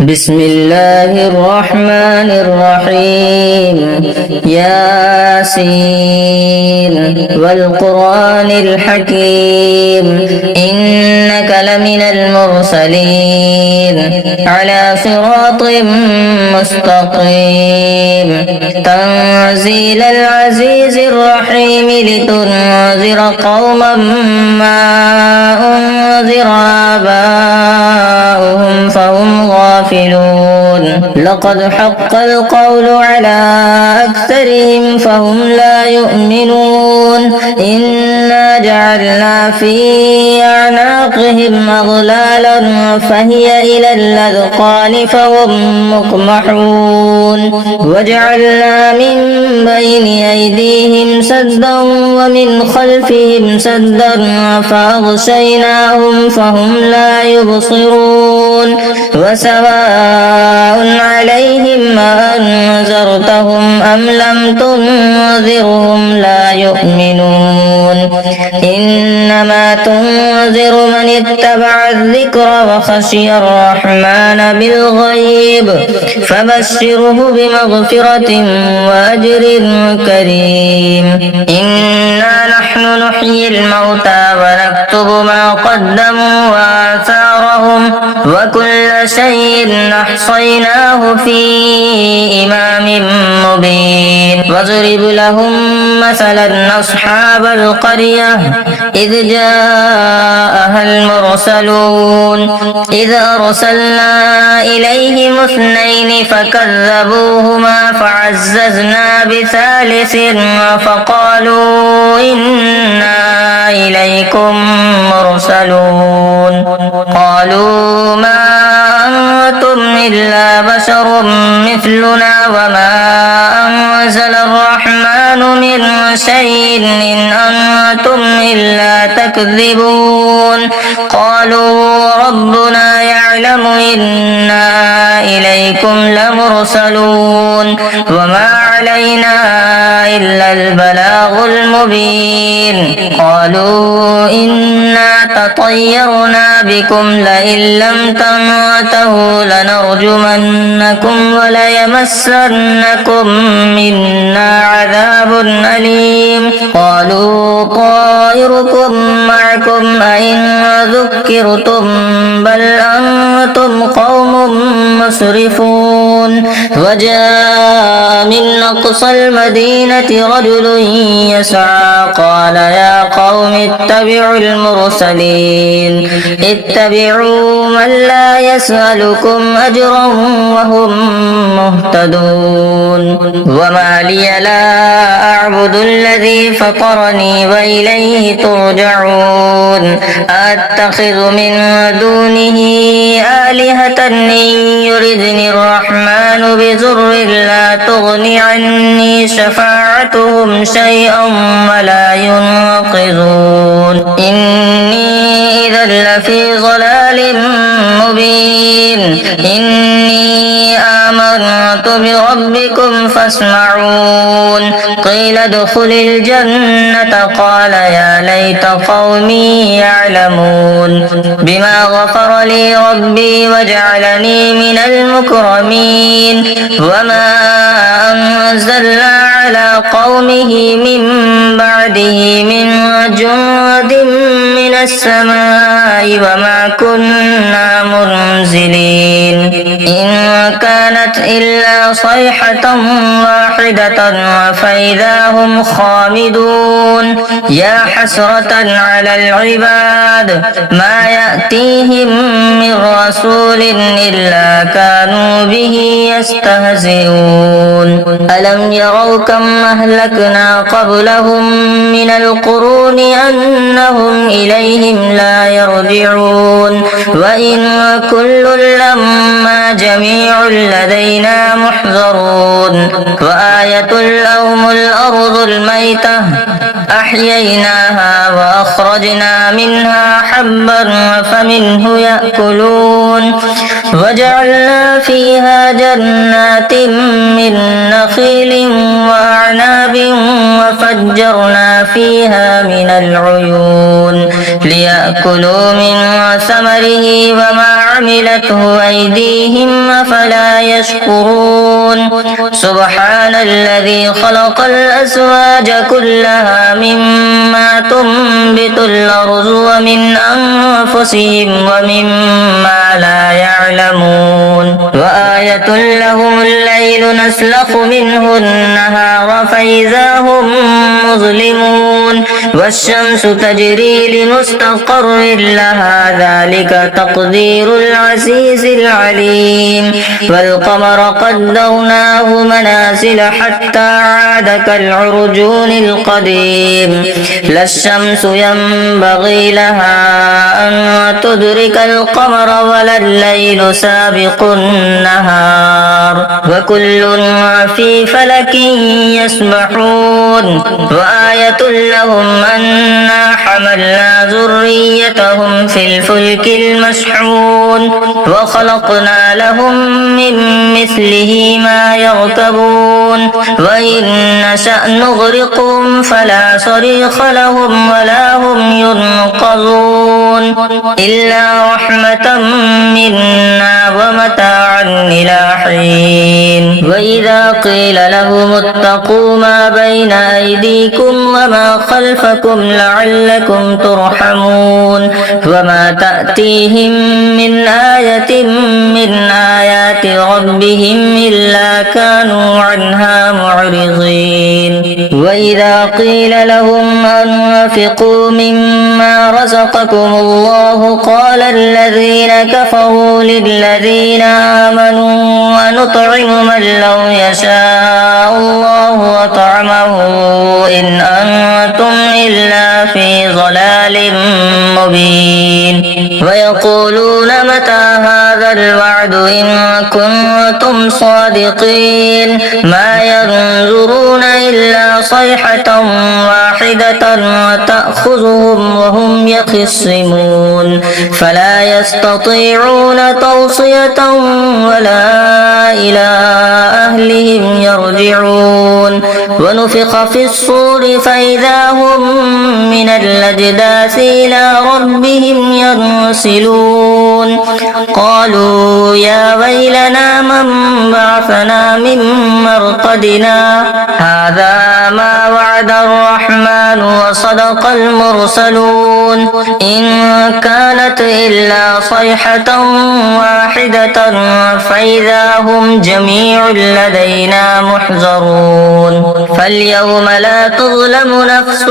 بسم الله الرحمن الرحيم ياسين والقرآن الحكيم إنك لمن المرسلين على صراط مستقيم تنزيل العزيز الرحيم لتنذر قوما ما أنذر آباؤهم فهم غافلون لقد حق القول على أكثرهم فهم لا يؤمنون إنا جعلنا في أعناقهم أغلالا فهي إلى الأذقان فهم مقمحون وجعلنا من بين أيديهم سدا ومن خلفهم سدا فأغشيناهم فهم لا يبصرون وسواء عليهم أأنذرتهم أم لم تنذرهم لا يؤمنون إنما تنذر من اتبع الذكر وخشي الرحمن بالغيب فبشره بمغفرة وأجر كريم إنا نحن نحيي الموتى ونكتب ما قدموا وآثارهم وكل شيء أحصيناه في إمام مبين واضرب لهم مثلا أصحاب القرية إذ جاءها المرسلون إذ أرسلنا إليهم اثنين فكذبوهما فعززنا بثالث فقالوا إنا إليكم مرسلون قالوا ما أنتم إلا بشر مثلنا وما أنزل الرحمن من شيء إن أنتم إلا تكذبون قالوا ربنا يعلم إنا إليكم لمرسلون وما علينا إلا البلاغ المبين قالوا إنا تطيرنا بكم لئن لم تنتهوا لنرجمنكم وليمسنكم منا عذاب أليم قالوا طائركم معكم أئن ذكرتم بل أنتم قوم مسرفون وجاء من أقصى المدينة رجل يسعى قال يا قوم اتبعوا المرسلين اتبعوا من لا يسألكم أجرا وهم مهتدون وما لي لا أعبد الذي فطرني وإليه ترجعون أتخذ من دونه آلهة إن يردني الرحمن بضر لا تغني عني شفاعتهم شيئا ولا ينقذون إني إذا لفي ضلال مبين إني آمنت بربكم فاسمعون قيل ادخل الجنة قال يا ليت قومي يعلمون بما غفر لي ربي وجعلني من المكرمين وما أنزلنا على قومه من بعده من جند من السماء وما كنا منزلين إن كانت إلا صيحة واحدة فإذا هم خامدون يا حسرة على العباد ما يأتيهم من رسول إلا كانوا به يستهزئون ألم يروا كم أهلكنا قبلهم من القرون أنهم إليهم لا يرجعون وإن كل لما جميع لدينا محضرون وآية لهم الأرض الميتة أحييناها وأخرجنا منها حبا فمنه يأكلون وجعلنا فيها جنات من نخيل وأعناب وفجرنا فيها من العيون ليأكلوا من ثمره وما عملته أيديهم أفلا يشكرون سبحان الذي خلق الأزواج كلها مما تنبت الأرض ومن أنفسهم ومما لا يعلمون وآية لهم الليل نسلخ منه النهار فإذا هم مظلمون والشمس تجري لمستقر لها ذلك تقدير العزيز العليم والقمر قدرناه منازل حتى عاد كالعرجون القديم لا الشمس ينبغي لها أن تدرك القمر ولا الليل سابق النهار وكل في فلك يسبحون وآية لهم أنا حملنا ذريتهم في الفلك المشحون وخلقنا لهم من مثله ما يركبون وإن نشأ نغرقهم فلا صريخ لهم ولا هم ينقذون إلا رحمة منا ومتاعا إلى حين وإذا قيل لهم اتقوا ما بين أيديكم وما خلفكم لعلكم ترحمون وما تأتيهم من آية من آيات ربهم إلا كانوا عنها معرضين وإذا قيل لهم أنفقوا مما رزقكم الله قال الذين كفروا للذين آمنوا ونطعم من لو يشاء الله أطعمه إن أنتم إلا في ضلال مبين ويقولون متى هذا الوعد إن كنتم صادقين ما ينظرون إلا صيحة واحدة وتأخذهم وهم يخصمون فلا يستطيعون توصية ولا إلى أهلهم يرجعون ونفخ في الصور فإذا هم من الأجداث إلى ربهم ينسلون قالوا يا ويلنا من بعثنا من مرقدنا هذا ما وعد الرحمن وصدق المرسلون إن كانت إلا صيحة واحدة فإذا هم جميع لدينا محضرون فاليوم لا تظلم نفس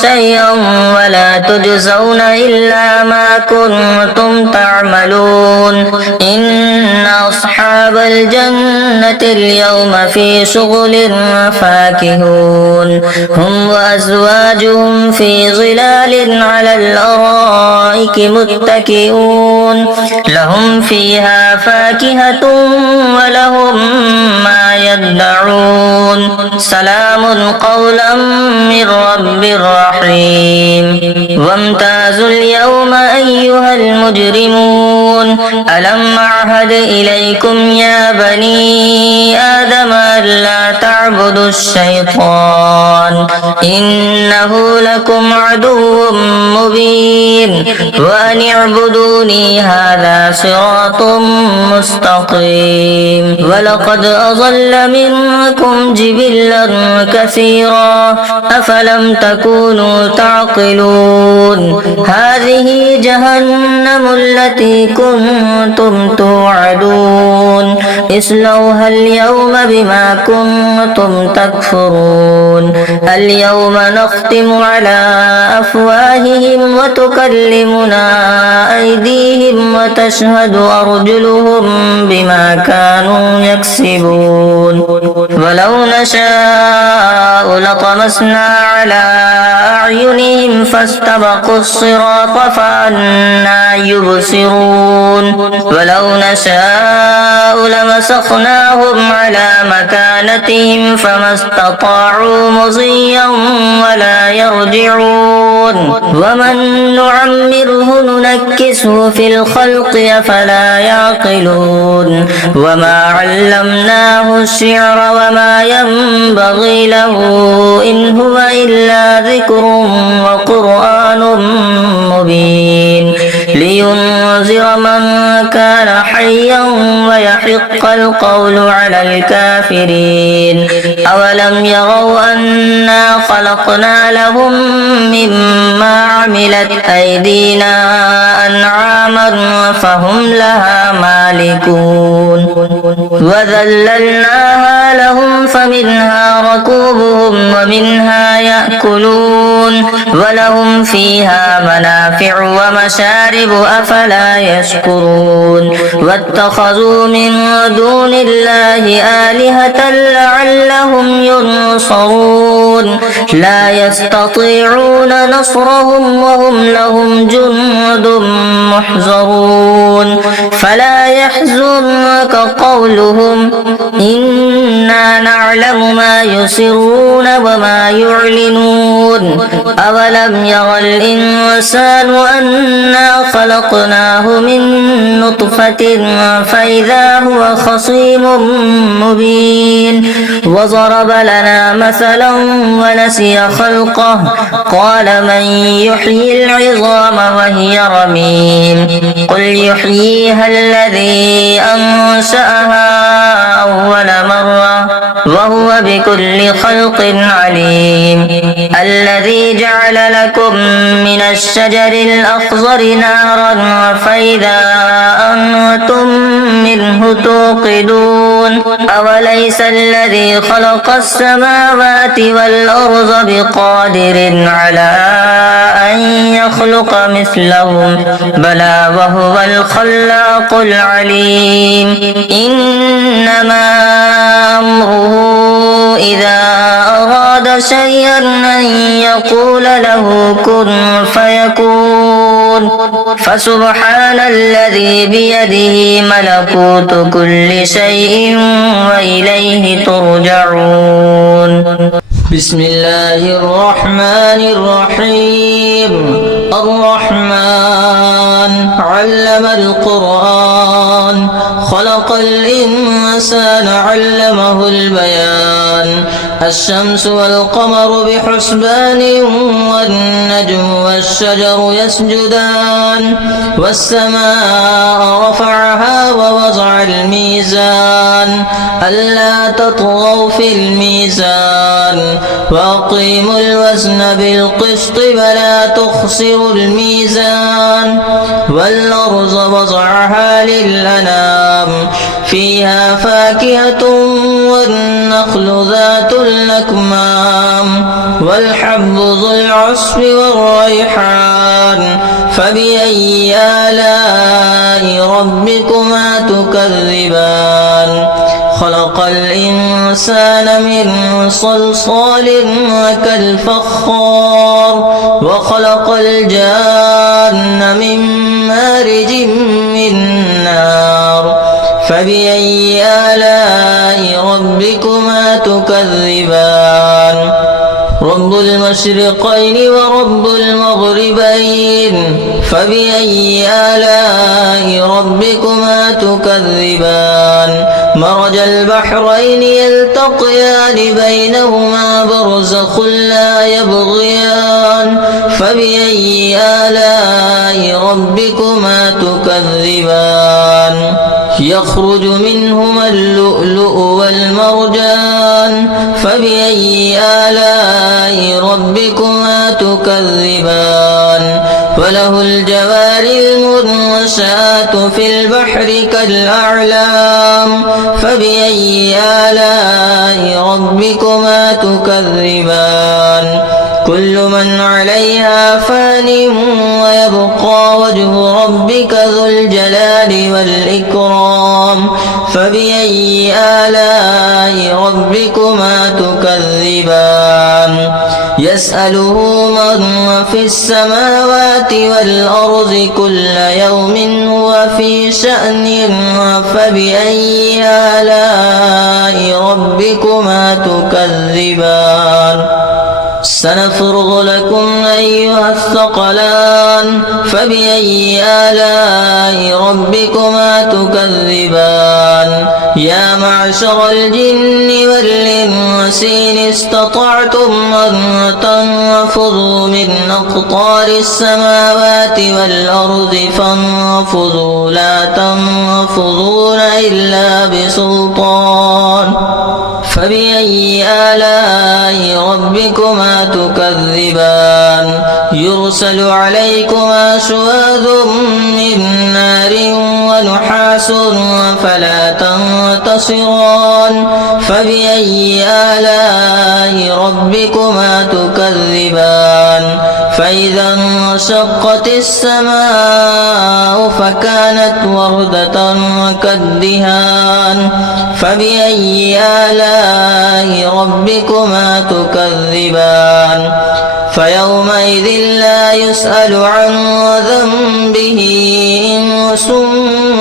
شيئا ولا تجزون إلا ما كنتم تعملون إن أصحاب الجنة اليوم في شغل فاكهون هم وأزواجهم في ظلال على الأرائك متكئون لهم فيها فاكهة ولهم ما يدعون سلام قولا من رب رحيم وامتازوا اليوم أيها المجرمون ألم أعهد إليكم يا بني آدم ألا تعبدوا الشيطان إنه لكم عدو مبين وأن اعبدوني هذا صراط مستقيم ولقد أضل منكم جبلا كثيرا أفلم تكونوا تعقلون هذه جهنم التي كنتم توعدون اصلوها اليوم بما كنتم تكفرون اليوم نختم على أفواههم وتكلمنا أيديهم وتشهد أرجلهم بما كانوا يكسبون ولو نشاء لطمسنا على أعينهم فاستبقوا الصراط فأنى يبصرون ولو نشاء لمسخناهم على مكانتهم فما استطاعوا مضيا ولا يرجعون ومن نعمره ننكسه في الخلق أفلا يعقلون وما علمناه الشعر وما ينبغي له إن هو إلا ذكر وقرآن مبين لينذر من كان حيا ويحق القول على الكافرين أولم يروا أنا خلقنا لهم مما عملت أيدينا أنعاما فهم لها مالكون وذللناها لهم فمنها ركوبهم ومنها يأكلون ولهم فيها منافع ومشارب أفلا يشكرون واتخذوا من دون الله آلهة لعلهم ينصرون لا يستطيعون نصرهم وهم لهم جند محضرون فلا يحزنك قولهم إنا نعلم ما يسرون وما يعلنون أولم ير الإنسان أنا خلقناه من نطفة فإذا هو خصيم مبين وضرب لنا مثلا ونسي خلقه قال من يحيي العظام وهي رميم قل يحييها الذي أنشأها أول مرة وهو بكل خلق عليم الذي جعل لكم من الشجر الأخضر نارا فإذا أنتم منه توقدون أوليس الذي خلق السماوات والأرض بقادر على أن يخلق مثلهم بلى وهو الخلاق العليم إنما أمره إذا أراد شيئا أن يقول له كن فيكون فسبحان الذي بيده ملكوت كل شيء وإليه ترجعون بسم الله الرحمن الرحيم الرحمن علم القرآن خلق الإنسان علمه البيان الشمس والقمر بحسبان والنجم والشجر يسجدان والسماء رفعها ووضع الميزان ألا تطغوا في الميزان وأقيموا الوزن بالقسط ولا تخسروا الميزان والأرض وضعها للأنام فيها فاكهة والنخل ذات الأكمام والحب ذو العصف والريحان فبأي آلاء ربكما تكذبان خلق الإنسان من صلصال كالفخار وخلق الجان من مارج من نار فبأي آلاء ربكما تكذبان رب المشرقين ورب المغربين فبأي آلاء ربكما تكذبان مرج البحرين يلتقيان بينهما برزخ لا يبغيان فبأي آلاء ربكما تكذبان يخرج منهما اللؤلؤ والمرجان فبأي آلاء ربكما تكذبان وله الجوار المنشآت في البحر كالأعلام فبأي آلاء ربكما تكذبان كل من عليها فان ويبقى وجه ربك ذو الجلال والإكرام فبأي آلاء ربكما تكذبان يسأله من في السماوات والأرض كل يوم هو في شأن فبأي آلاء ربكما تكذبان سنفرغ لكم أيها الثقلان فبأي آلاء ربكما تكذبان يا معشر الجن والإنس إن استطعتم أن تنفذوا من أقطار السماوات والأرض فانفذوا لا تنفذون إلا بسلطان فبأي آلاء ربكما تكذبان يرسل عليكما شواظ من نار ونحاس فلا تنتصران فبأي آلاء ربكما تكذبان فإذا انشقت السماء فكانت وردة كالدهان فبأي آلاء ربكما تكذبان فيومئذ لا يسأل عن ذنبه إنس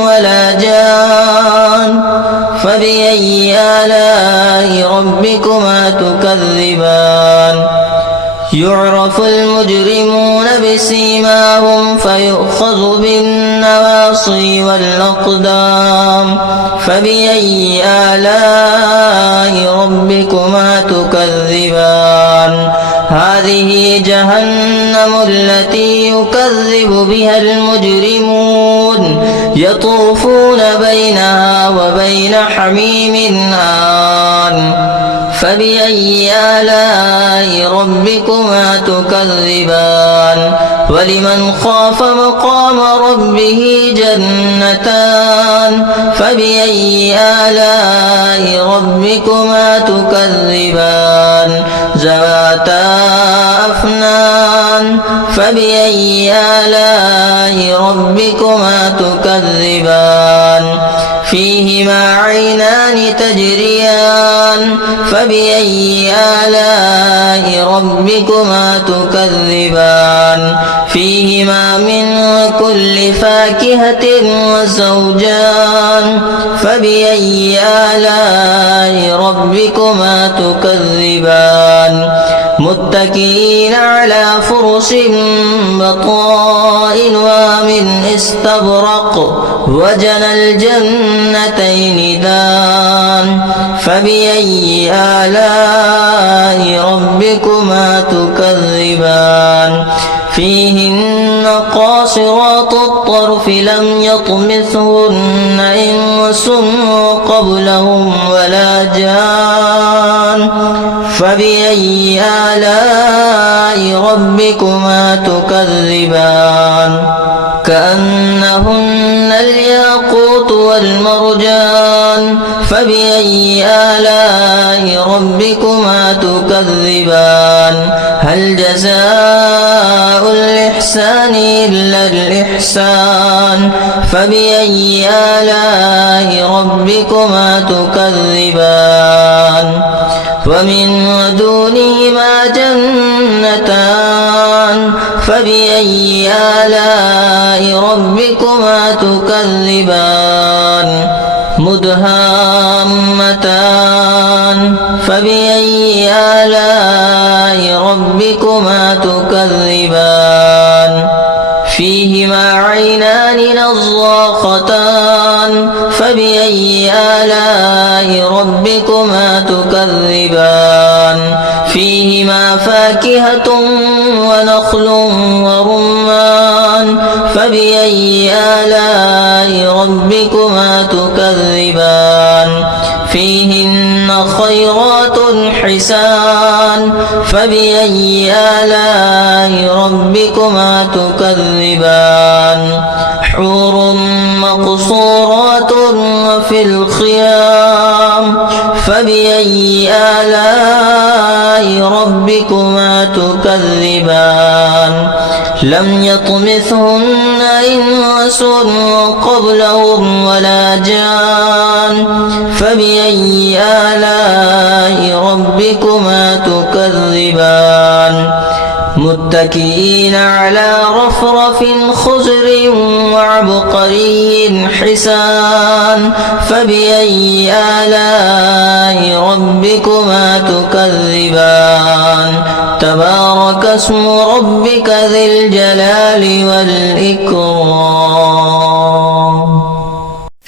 ولا جان فبأي آلاء ربكما تكذبان يعرف المجرمون بسيماهم فيؤخذ بالنواصي والأقدام فبأي آلاء ربكما تكذبان هذه جهنم التي يكذب بها المجرمون يطوفون بينها وبين حميم آن فبأي آلاء ربكما تكذبان ولمن خاف مقام ربه جنتان فبأي آلاء ربكما تكذبان ذواتا أفنان فبأي آلاء ربكما تكذبان فيهما عينان تجريان فبأي آلاء ربكما تكذبان فيهما من كل فاكهة وزوجان فبأي آلاء ربكما تكذبان متكئين على فرش بطائنها من استبرق وجنى الجنتين دان فبأي آلاء ربكما تكذبان فيهن قاصرات الطرف لم يطمثهن إنس قبلهم ولا جان فبأي آلاء ربكما تكذبان كأنهن الياقوت والمرجان فبأي آلاء ربكما تكذبان هل جزاء الإحسان إلا الإحسان فبأي آلاء ربكما تكذبان ومن دونهما جنتان فبأي آلاء ربكما تكذبان مدهامتان فبأي آلاء ربكما تكذبان فيهما عينان نضاختان فبأي آلاء ربكما تكذبان فيهما فاكهة ونخل ورمان فبأي آلاء ربكما تكذبان فيهن خيرات حسان فبأي آلاء ربكما تكذبان حور مقصورات في الخيام فبأي آلاء ربكما تكذبان لم يطمثهن إنس قبلهم ولا جان فبأي آلاء ربكما تكذبان متكئين على رفرف خضر وعبقري حسان فبأي آلاء ربكما تكذبان تبارك اسم ربك ذي الجلال والإكرام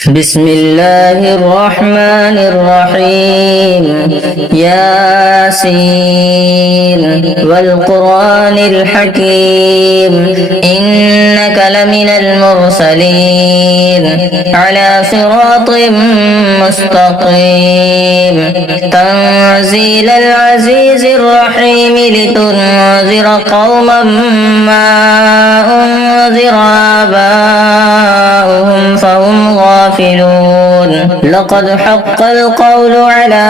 بسم الله الرحمن الرحيم ياسين والقرآن الحكيم إنك لمن المرسلين على صراط مستقيم تنزيل العزيز الرحيم لتنذر قوما ما أنذر آباؤهم فهم غافلون لقد حق القول على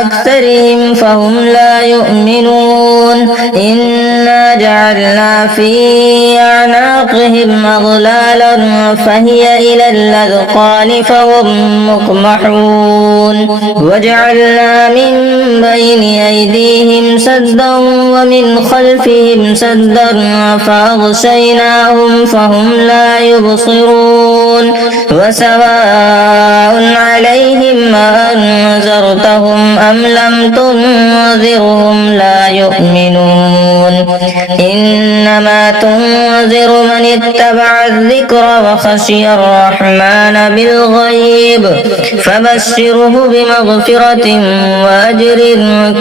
أكثرهم فهم لا يؤمنون إنا جعلنا في أعناقهم أغلالا فهي إلى الأذقان فهم مقمحون وجعلنا من بين أيديهم سدا ومن خلفهم سدا فأغشيناهم فهم لا يبصرون وسواء عليهم أنذرتهم أم لم تنذرهم لا يؤمنون إنما تنذر من اتبع الذكر وخشي الرحمن بالغيب فبشره بمغفرة وأجر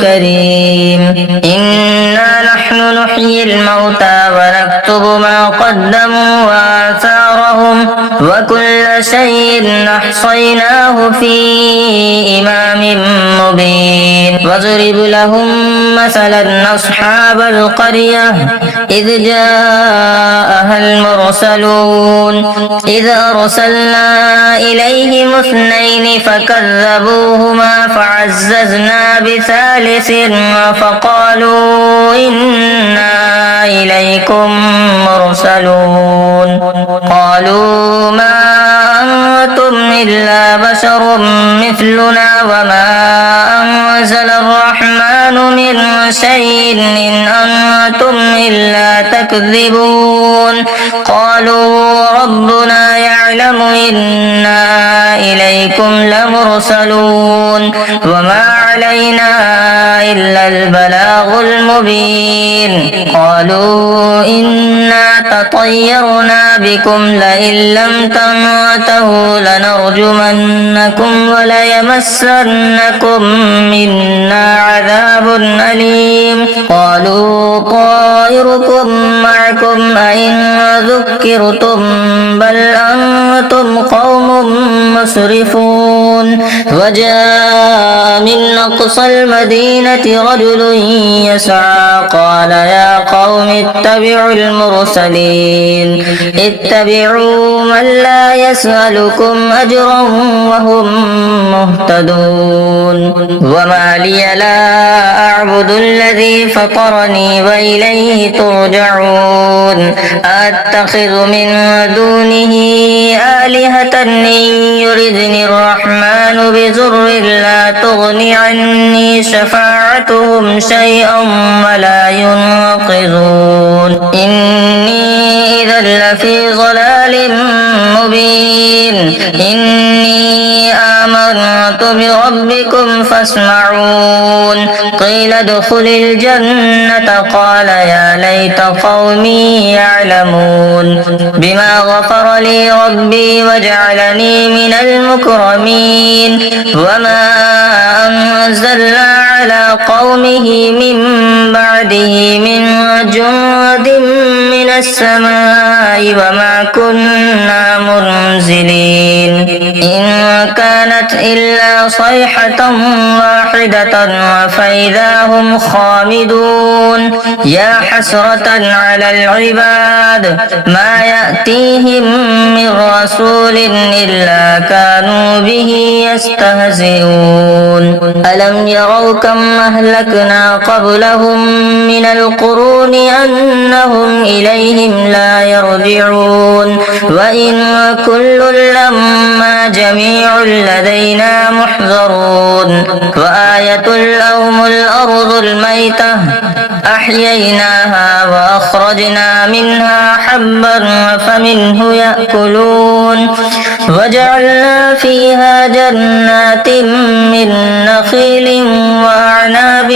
كريم إنا نحن نحيي الموتى ونكتب ما قدموا وآثارهم وكل شيء أحصيناه في إمام مبين واضرب لهم مثلا أصحاب القرية إذ جاءها المرسلون إذ أرسلنا إليهم اثنين فكذبوهما فعززنا بثالث فقالوا إنا إليكم مرسلون قالوا ما أنتم إلا بشر مثلنا وما أنزل الرحمن من شيء إن أنتم إلا تكذبون قالوا ربنا يعلم إنا إليكم لمرسلون وما علينا إلا البلاغ المبين قالوا إنا تطيرنا بكم لئن لم تنتهوا لنرجمنكم وليمسنكم منا عذاب أليم قالوا طائركم معكم أئن ذكرتم بل أنتم قوم مسرفون وجاء من أقصى المدينة رجل يسعى قال يا قوم اتبعوا المرسلين اتبعوا من لا يسألكم أجرا وهم مهتدون وما لي لا أعبد الذي فطرني وإليه ترجعون أتخذ من دونه آلهة إن يردني الرحمن بضر لا تغني عني شفاعتهم شيئا ولا ينقذون إني إذا لفي ضلال مبين إني آمنت بربكم فاسمعون قيل ادخل الجنة قال يا ليت قومي يعلمون بما غفر لي ربي وجعلني من المكرمين وما أنزلنا على قومه من بعده من جند من السماء وما كنا منزلين إن كانت إلا صيحة واحدة فإذا هم خامدون يا حسرة على العباد ما يأتيهم من رسول إلا كانوا به يستهزئون ألم يروا كم أهلكنا قبلهم من القرون أنهم إليهم لا يرجعون وإن كل لما جميع لدينا محضرون وآية لهم الأرض الميتة أحييناها وأخرجنا منها حبا فمنه يأكلون وجعلنا فيها جنات من نخيل وأعناب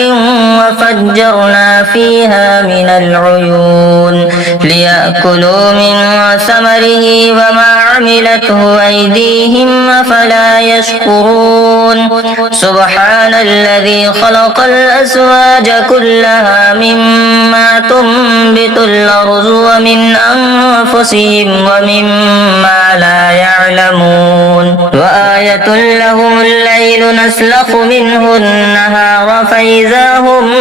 وفجرنا فيها من العيون ليأكلوا من ثمره وما عملته أيديهم أفلا يشكرون سبحان الذي خلق الأزواج كلها مما تنبت الأرض ومن أنفسهم ومما لا يعلمون وآية لهم الليل نسلخ منه النهار فإذا هم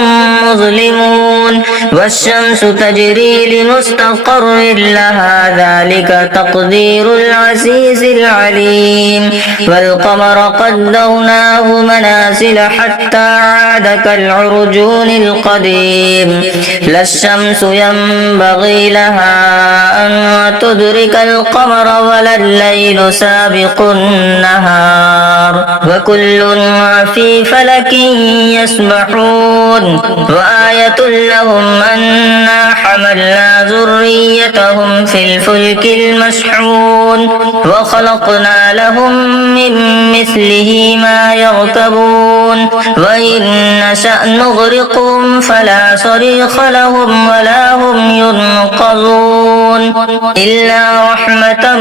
مظلمون والشمس تجري لمستقر لها ذلك تقدير العزيز العليم والقمر قدرناه منازل حتى عاد كالعرجون القديم لا الشمس ينبغي لها أن تدرك القمر ولا الليل سابق النهار وكل في فلك يسبحون وآية لهم أنا حملنا ذريتهم في الفلك المشحون وخلقنا لهم من مثله ما يركبون وإن نشأ نغرقهم فلا صريخ لهم ولا هم ينقذون إلا رحمة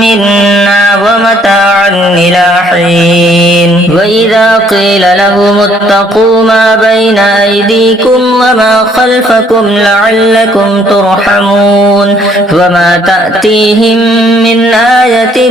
منا ومتاعا إلى حين وإذا قيل لهم اتقوا ما بين أيديكم وما خلفكم لعلكم ترحمون وما تأتيهم من آية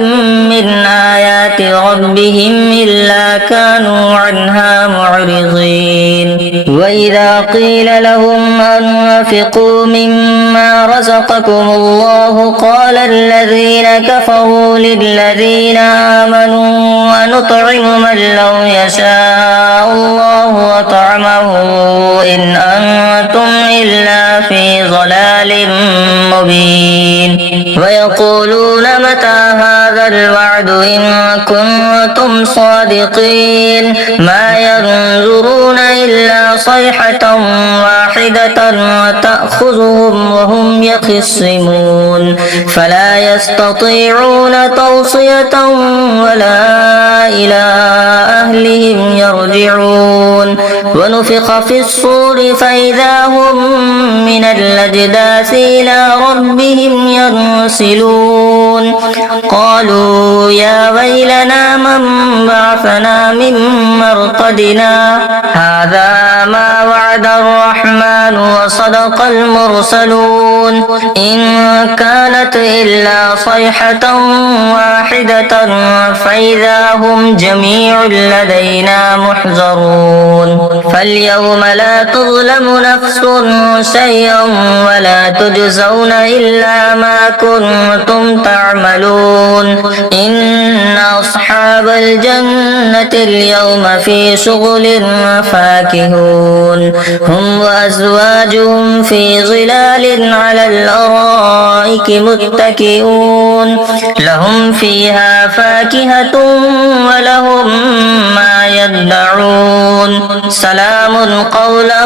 من آيات ربهم إلا كانوا عنها معرضين وإذا قيل لهم أنفقوا مما رزقكم الله قال الذين كفروا للذين آمنوا ونطعم من لو يشاء الله أطعمه إن أنتم إلا في ضلال مبين ويقولون متى هذا الوعد إن كنتم صادقين ما ينظرون إلا صيحة واحدة وتأخذهم وهم يخصمون فلا يستطيعون توصية ولا إلى أهلهم يرجعون ونفخ في الصور فإذا هم من الأجداث إلى ربهم ينسلون قالوا يا ويلنا من بعثنا من مرقدنا هذا ما وعد الرحمن وصدق المرسلون إن كانت إلا صيحة واحدة فإذا هم جميع لدينا محضرون فاليوم لا تظلم نفس شيئا ولا تجزون إلا ما كنتم تعملون إن أصحاب الجنة اليوم في شغل فاكهون هم وأزواجهم في ظلال على الأرائك متكئون لهم فيها فاكهة ولهم ما يدعون سلام قولا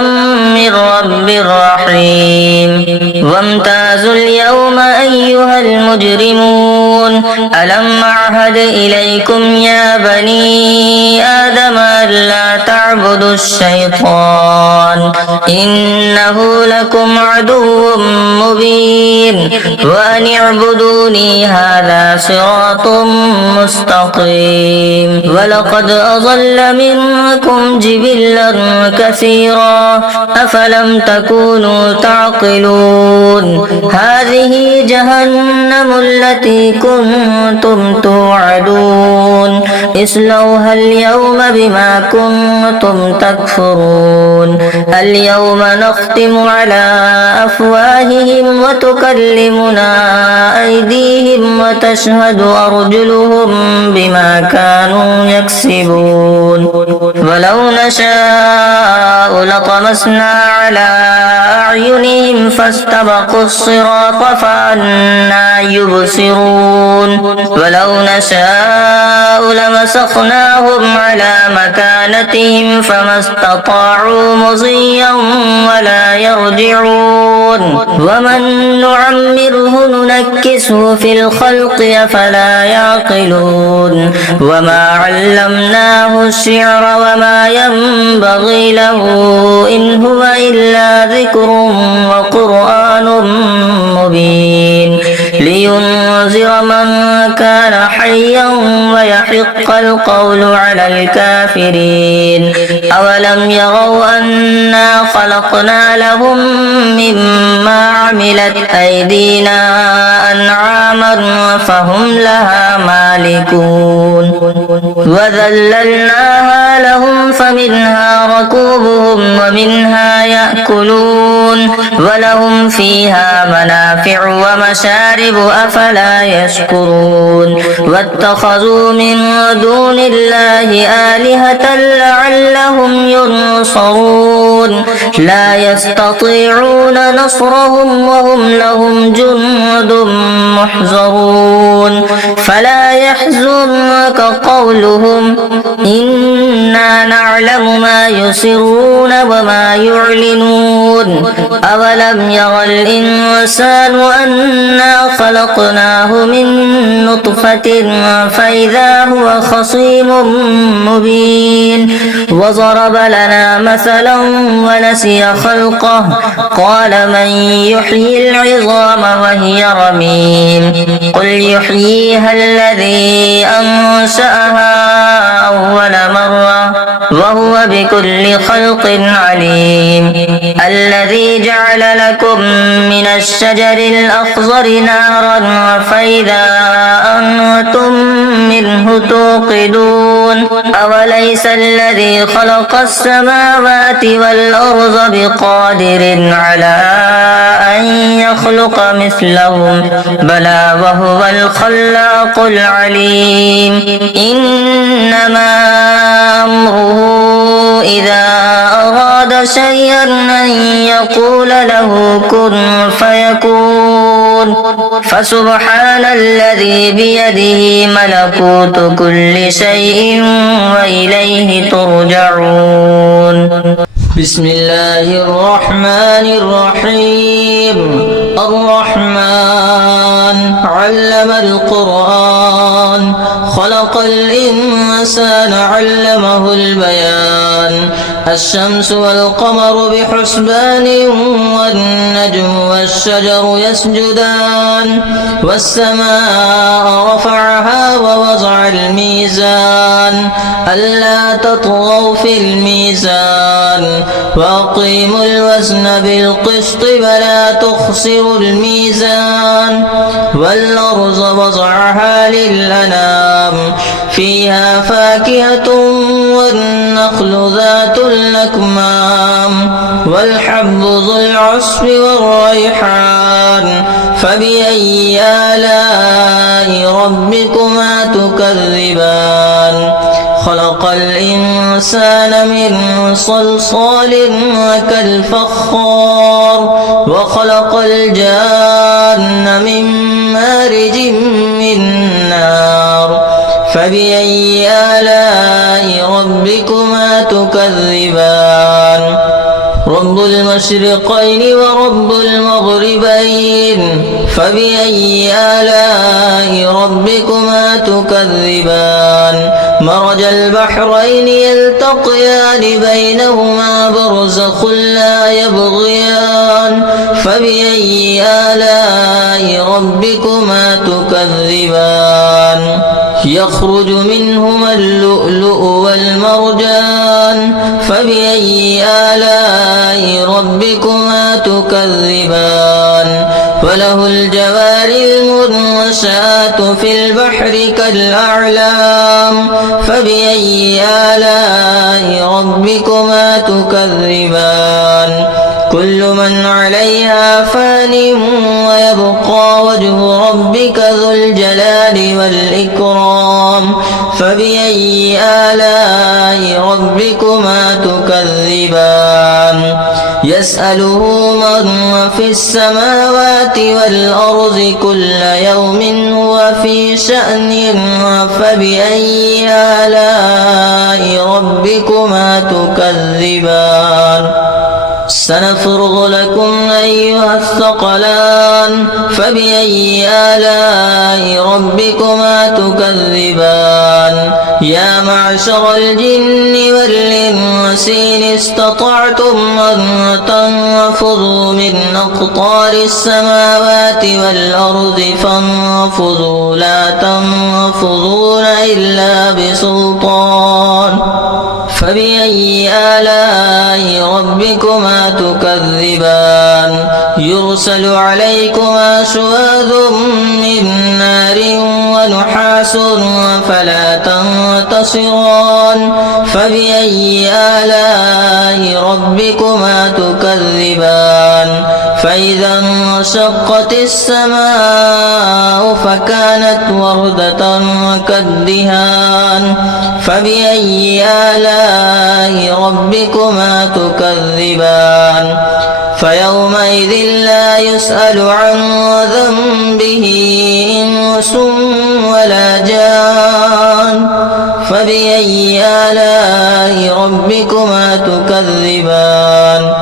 من رب رحيم وامتازوا اليوم أيها المجرمون ألم أعهد إليكم يا بني آدم ألا تعبدوا الشيطان إنه لكم عدو مبين وأن اعبدوني هذا صراط مستقيم ولقد أضل منكم جبلا كثيرا أفلم تكونوا تعقلون هذه جهنم التي كنتم توعدون اصلوها اليوم بما كنتم تكفرون اليوم نختم على أفواههم وتكلمنا أيديهم وتشهد أرجلهم بما كانوا يكسبون ولو نشاء لطمسنا على أعينهم فاستبقوا الصراط فأنى يبصرون ولو نشاء لمسخناهم على مكانتهم فما استطاعوا مضيا ولا يرجعون ومن نعمره ننكسه في الخلق أفلا يعقلون وما علمناه الشعر وما ينبغي له إن هو إلا ذكر وقرآن مبين لينذر من كان حيا ويحق القول على الكافرين أولم يروا أنا خلقنا لهم مما عملت أيدينا أنعاما فهم لها مالكون وذللناها لهم فمنها ركوبهم ومنها يأكلون ولهم فيها منافع ومشارب أفلا يشكرون واتخذوا من دون الله آلهة لعلهم ينصرون لا يستطيعون نصرهم وهم لهم جند محضرون فلا يحزنك قولهم إنا نعلم ما يسرون وما يعلنون أولم يرى الإنسان أنا خلقناه من نطفة فإذا هو خصيم مبين وضرب لنا مثلا ونسي خلقه قال من يحيي العظام وهي رميم قل يحييها الذي أنشأها أول مرة وهو بكل خلق عليم الذي جعل لكم من الشجر الأخضر نارا فإذا أنتم منه توقدون أوليس الذي خلق السماوات والأرض بقادر على أن يخلق مثلهم بلى وهو الخلاق العليم إنما أمره إذا أراد شيئا أن يقول له كن فيكون فسبحان الذي بيده ملكوت كل شيء وإليه ترجعون بسم الله الرحمن الرحيم الرحمن علم القرآن خلق الإنسان علمه البيان الشمس والقمر بحسبان والنجم والشجر يسجدان والسماء رفعها ووضع الميزان ألا تطغوا في الميزان وأقيموا الوزن بالقسط ولا تخسروا الميزان والأرض وضعها للأنام فيها فاكهة والنخل ذات الأكمام والحب ذو العصف والريحان فبأي آلاء ربكما تكذبان خلق الإنسان من صلصال كالفخار وخلق الجان من مارج من نار فبأي آلاء ربكما تكذبان رب المشرقين ورب المغربين فبأي آلاء ربكما تكذبان مرج البحرين يلتقيان بينهما برزخ لا يبغيان فبأي آلاء ربكما تكذبان يخرج منهما اللؤلؤ والمرجان فبأي آلاء ربكما تكذبان وله الجوار المنشآت في البحر كالأعلام فبأي آلاء ربكما تكذبان كل من عليها فان ويبقى وجه ربك ذو الجلال والإكرام فبأي آلاء ربكما تكذبان يسأله من في السماوات والأرض كل يوم هو في شأن فبأي آلاء ربكما تكذبان سنفرغ لكم أيها الثقلان فبأي آلاء ربكما تكذبان يا معشر الجن والإنس إن استطعتم أن تنفذوا من أقطار السماوات والأرض فانفذوا لا تنفذون إلا بسلطان فبأي آلاء ربكما تكذبان يرسل عليكما شواذ من نار ونحاس فلا تنتصران فبأي آلاء ربكما تكذبان فإذا انشقت السماء فكانت وردة كالدهان فبأي آلاء ربكما تكذبان فيومئذ لا يسأل عن ذنبه إنس ولا جان فبأي آلاء ربكما تكذبان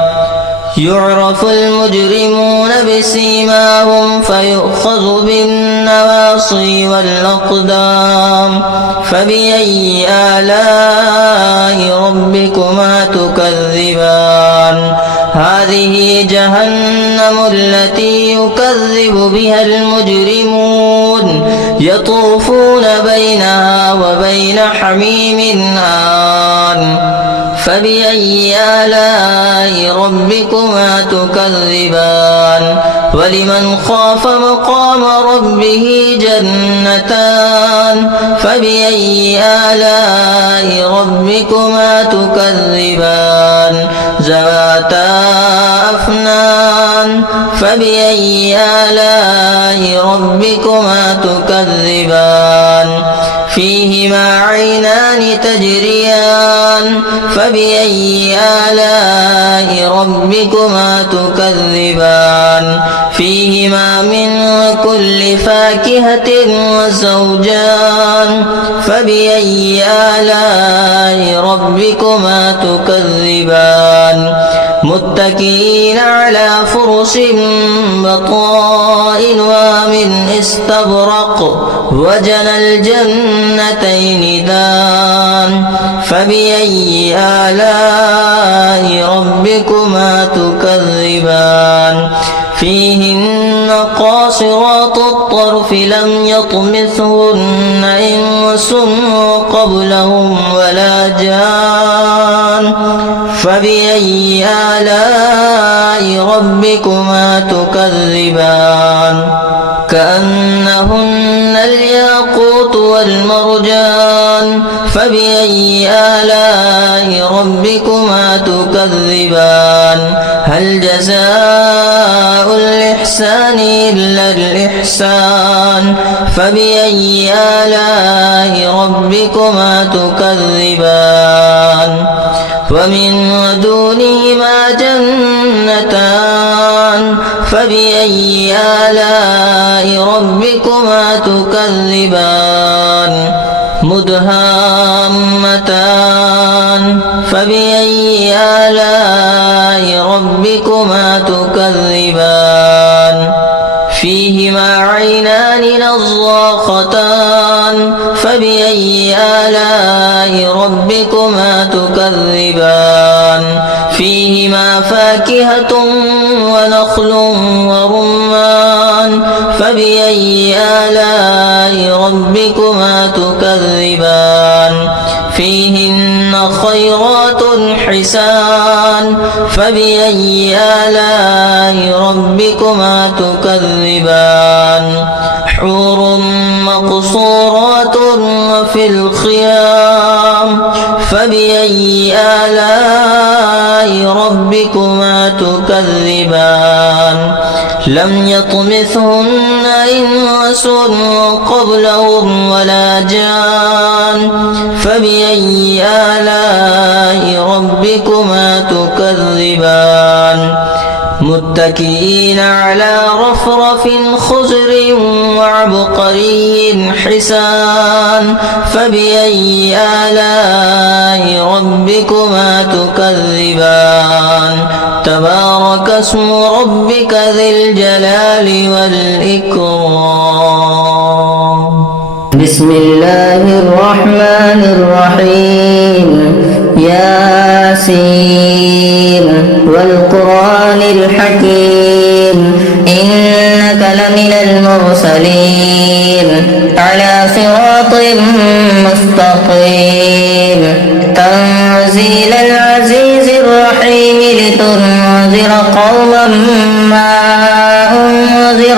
يعرف المجرمون بسيماهم فيؤخذ بالنواصي والأقدام فبأي آلاء ربكما تكذبان هذه جهنم التي يكذب بها المجرمون يطوفون بينها وبين حميم آن فبأي آلاء ربكما تكذبان ولمن خاف مقام ربه جنتان فبأي آلاء ربكما تكذبان ذواتا أفنان فبأي آلاء ربكما تكذبان فيهما عينان تجريان فبأي آلاء ربكما تكذبان فيهما من كل فاكهة وزوجان فبأي آلاء ربكما تكذبان متكئين على فرش بطائنها من استبرق وجنى الجنتين دان فبأي آلاء ربكما تكذبان فيهن قاصرات الطرف لم يطمثهن إنس قبلهم ولا جان فبأي آلاء ربكما تكذبان كأنهن الياقوت والمرجان فبأي آلاء ربكما تكذبان هل جزاء الإحسان إلا الإحسان فبأي آلاء ربكما تكذبان ومن دونهما جنتان فبأي آلاء ربكما تكذبان مدهامتان فبأي آلاء ربكما تكذبان فيهما عينان نضاختان فبأي آلاء ربكما تكذبان فيهما فاكهة ونخل ورمان فبأي آلاء ربكما تكذبان فيهن خيرات حسان فبأي آلاء ربكما تكذبان حور مقصورات في الخيام فبأي آلاء ربكما تكذبان لم يطمثهن إنس قبلهم ولا جان فبأي آلاء ربكما تكذبان متكئين على رفرف خضر وعبقري حسان فبأي آلاء ربكما تكذبان تبارك اسم ربك ذي الجلال والإكرام بسم الله الرحمن الرحيم ياسين والقرآن الحكيم إنك لمن المرسلين على صراط مستقيم تنزيل العزيز الرحيم لتنذر قوما ما أنذر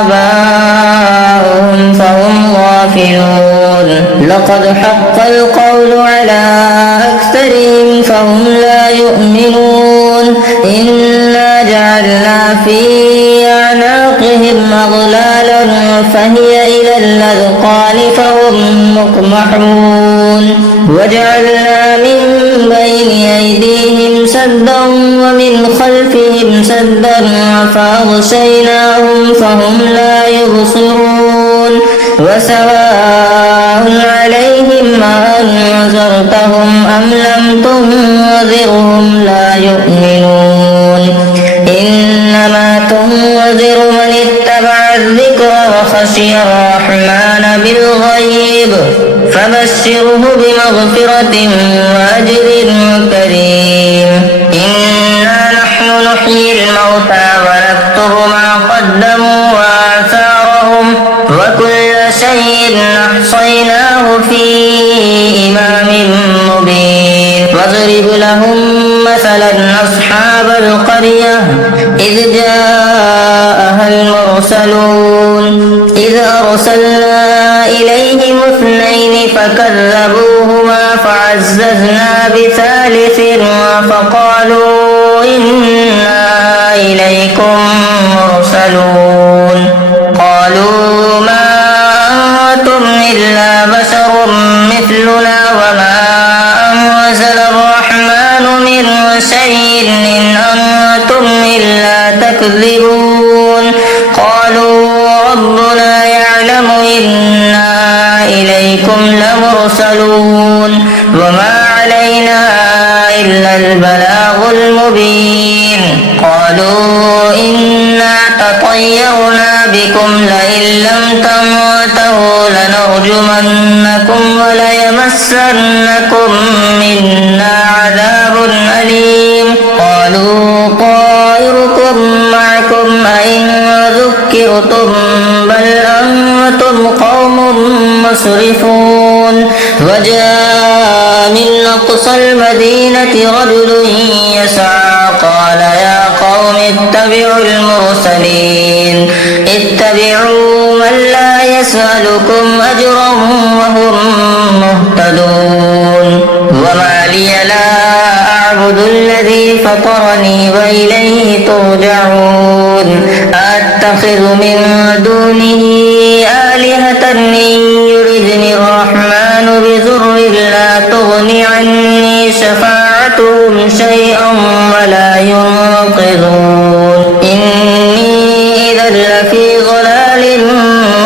آباؤهم فهم غافلون لقد حق القول على أكثرهم فهم لا يؤمنون إنا جعلنا في أعناقهم أغلالا فهي إلى الأذقان فهم مقمحون وجعلنا من بين أيديهم سدا ومن خلفهم سدا فأغشيناهم فهم لا يبصرون وسواء عليهم أأنذرتهم أم لم تنذرهم لا يؤمنون إنما تنذر من اتبع الذكر وخشي الرحمن بالغيب فبشره بمغفرة وأجر كريم إنا نحن نحيي الموتى ونكتب ما قدموا وآثارهم وكل شيء أحصيناه في إمام مبين واضرب لهم مثلا أصحاب القرية إذ جاءها المرسلون إذ أرسلنا إليهم اثنين فكذبوهما فعززنا بثالث فقالوا إنا إليكم مرسلون قالوا ما أنتم إلا بشر مثلنا وما أنزل الرحمن من شيء إن أنتم إلا تكذبون قالوا ربنا يعلم إنا إليكم لمرسلون وما علينا إلا البلاغ المبين قالوا إنا تطيرنا بكم لئن لم تنتهوا لنرجمنكم وليمسنكم منا عذاب أليم قالوا طائركم معكم أئن ذكرتم بل أنتم قوم مسرفون وجاء من أقصى المدينة رجل يسعى قال يا قوم اتبعوا المرسلين اتبعوا من لا يسألكم أجرا وهم مهتدون وما لي لا أعبد الذي فطرني وإليه ترجعون أتخذ من دونه آلهة إن يردني الرحمن بضر لا تغني عني شفاعتهم شيئا ولا ينقذون إني إذا لفي ضلال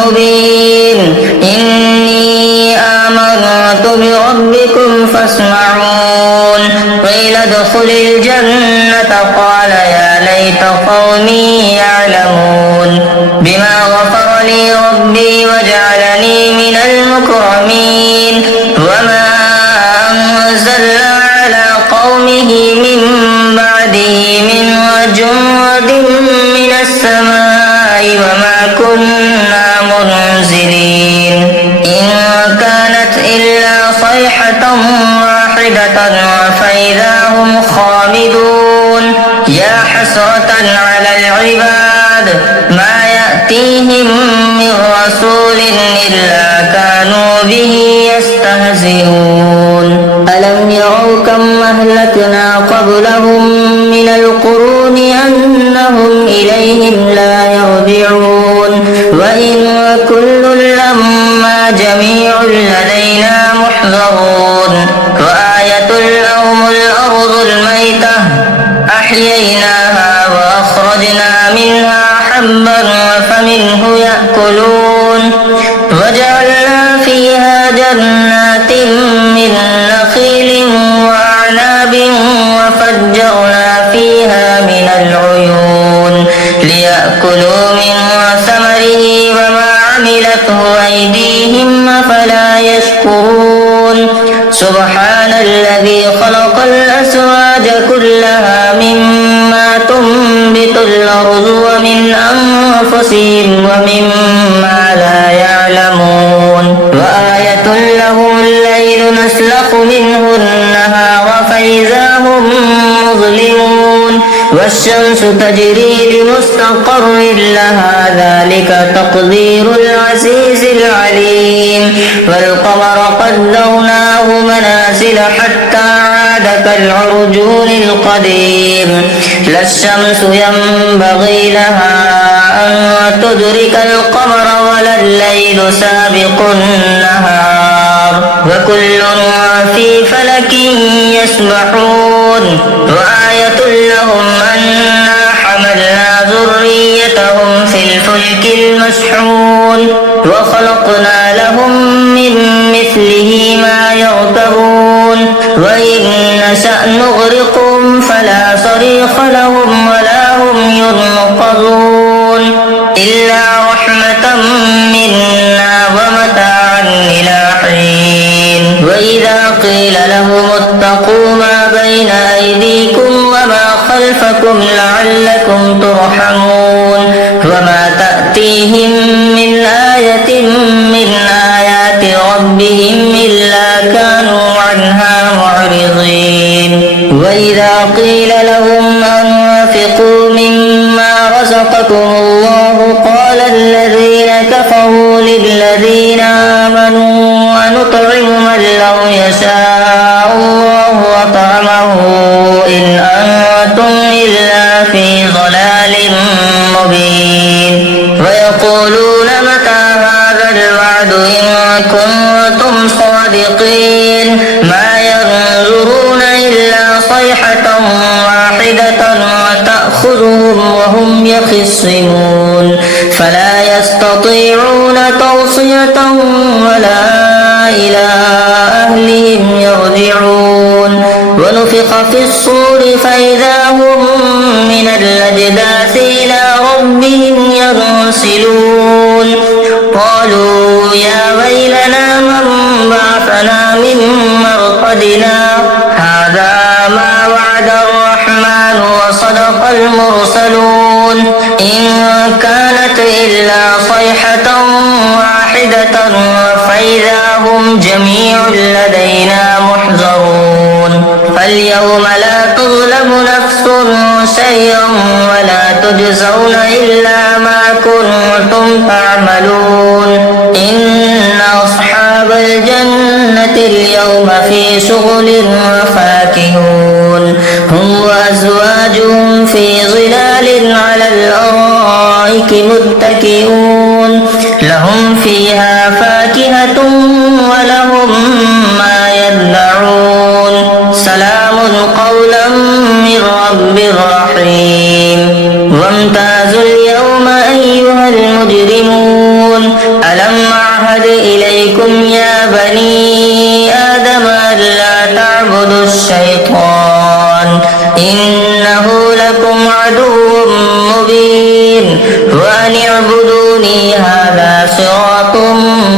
مبين إني آمنت بربكم فاسمعون قيل ادخل الجنة قال يا ليت قومي يعلمون بما غفر لي ربي وجعلني من المكرمين وما أنزلنا على قومه من بعده من جند من السماء وما كنا منزلين إن كانت إلا صيحة واحدة فإذا هم خامدون يا حسرة على العباد ما يأتيهم من رسول إلا كانوا به يستهزئون ألم يروا كم أهلكنا قبلهم من القرون أنهم إليهم لا يرجعون وإن كل لما جميع لدينا محضرون وآية لهم الأرض الميتة أحييناها وأخرجنا جنات من نخيل وأعناب وفجرنا فيها من العيون ليأكلوا من ثمره وما عملته أيديهم أفلا يشكرون سبحان الذي خلق الأزواج كلها مما تنبت الأرض ومن أنفسهم ومما لا يعلمون وآية لهم الليل نسلخ منه النهار فإذا هم مظلمون والشمس تجري لمستقر لها ذلك تقدير العزيز العليم والقمر قدرناه منازل حتى عاد كالعرجون القديم لا الشمس ينبغي لها أن تدرك القمر ولا الليل سابق النهار وكل في فلك يسبحون وآية لهم أنا حملنا ذريتهم في الفلك المشحون وخلقنا لهم من مثله ما يركبون وإن نشأ نغرقهم فلا صريخ لهم ولا هم ينقذون إلا رحمة منا ومتاعا إلى حين وإذا قيل لهم اتقوا ما بين أيديكم وما خلفكم لعلكم ترحمون وما تأتيهم من آية من آيات ربهم إلا كانوا عنها معرضين وإذا قيل لهم أنفقوا مما رزقكم الله قال الذين كفروا للذين آمنوا أنطعم من لو يشاء الله وطعمه إن أنتم إلا في ضلال مبين ويقولون متى هذا الوعد إن كنتم صادقين ما ينظرون إلا صيحة واحدة وتأخذهم وهم يخصمون فلا يستطيعون توصية ولا إلى أهلهم يرجعون ونفخ في الصور فإذا هم من الأجداث إلى ربهم ينسلون قالوا يا ويلنا من بعثنا من مرقدنا هذا ما وعد الرحمن وصدق المرسلون إن كانت إلا صيحة واحدة فإذا هم جميع لدينا محضرون فاليوم لا تظلم نفس شيئا ولا تجزون إلا ما كنتم تعملون إن أصحاب الجنة اليوم في شغل فاكهون هم وأزواجهم في ظلال على الأرائك متكئون لهم فيها فاكهة ولهم ما يدعون سلام قولا من رب رحيم وامتازوا اليوم أيها المجرمون ألم أعهد إليكم يا بني آدم ألا تعبدوا الشيطان إنه لكم عدو مبين وأن اعبدوني هذا صراط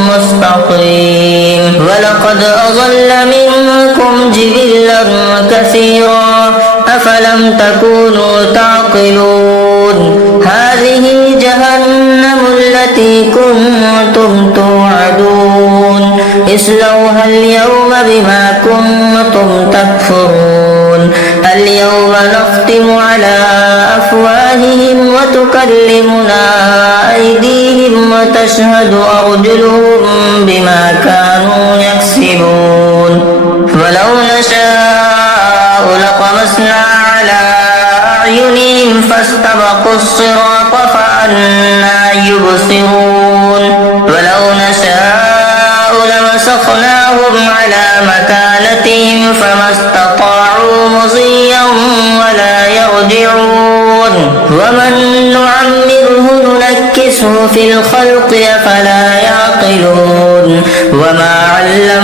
مستقيم ولقد أضل منكم جبلا كثيرا أفلم تكونوا تعقلون هذه جهنم التي كنتم توعدون اصلوها اليوم بما كنتم تكفرون اليوم نختم على أفواههم وتكلمنا أيديهم وتشهد أرجلهم بما كانوا يكسبون ولو نشاء لطمسنا على أعينهم فاستبقوا الصراط فأنى يبصرون ولو نشاء لمسخناهم على مكانتهم فما استطاعوا مضيا ولا يرجعون ومن نعمره ننكسه في الخلق أفلا يعقلون وما علمناه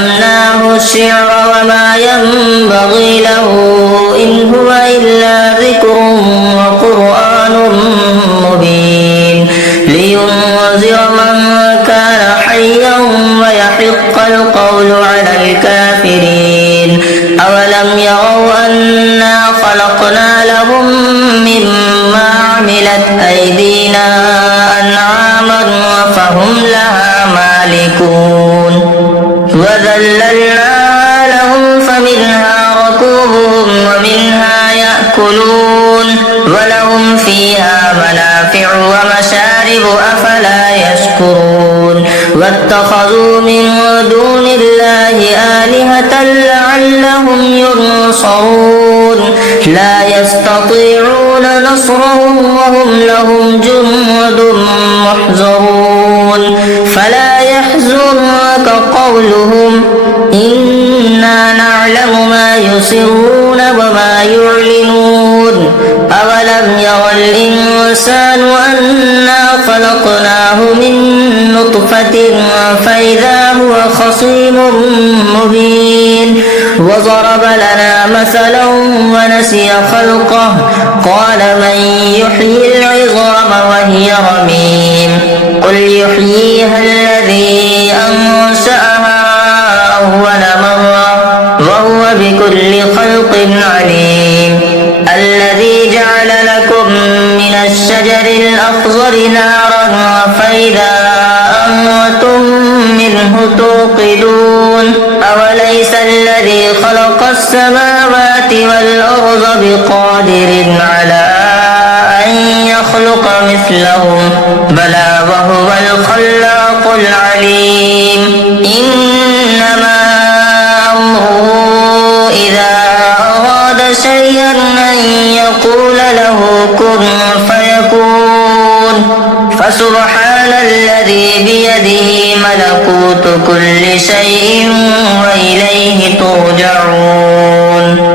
الشعر وما ينبغي له إن هو إلا ذكر وقرآن مبين لينذر من كان حيا ويحق القول على الكافرين أولم يروا أنا خلقنا لهم مما عملت أيدينا أنعاما فهم لها مالكون وذللناها لهم فمنها ركوبهم ومنها يأكلون ولهم فيها منافع ومشارب أفلا يشكرون واتخذوا من دون الله آلهة لعلهم ينصرون لا يستطيعون نصرهم وهم لهم جند محضرون فلا يحزنك قولهم إنا نعلم ما يسرون وما يعلنون أولم ير الإنسان أنا خلقناه من نطفة فإذا هو خصيم مبين وضرب لنا مثلا ونسي خلقه قال من يحيي العظام وهي رميم قل يحييها الذي أنشأها أول مرة وهو بكل خلق عليم الذي جعل لكم من الشجر الأخضر نارا فإذا أنتم منه توقدون أوليس الذي خلق السماوات والأرض بقادر على أن يخلق مثلهم بلى وهو الخلاق العليم إنما أمره إذا أراد شيئا أن يقول له كن فيكون فسبحان الذي بيده ملكوت كل شيء وإليه ترجعون.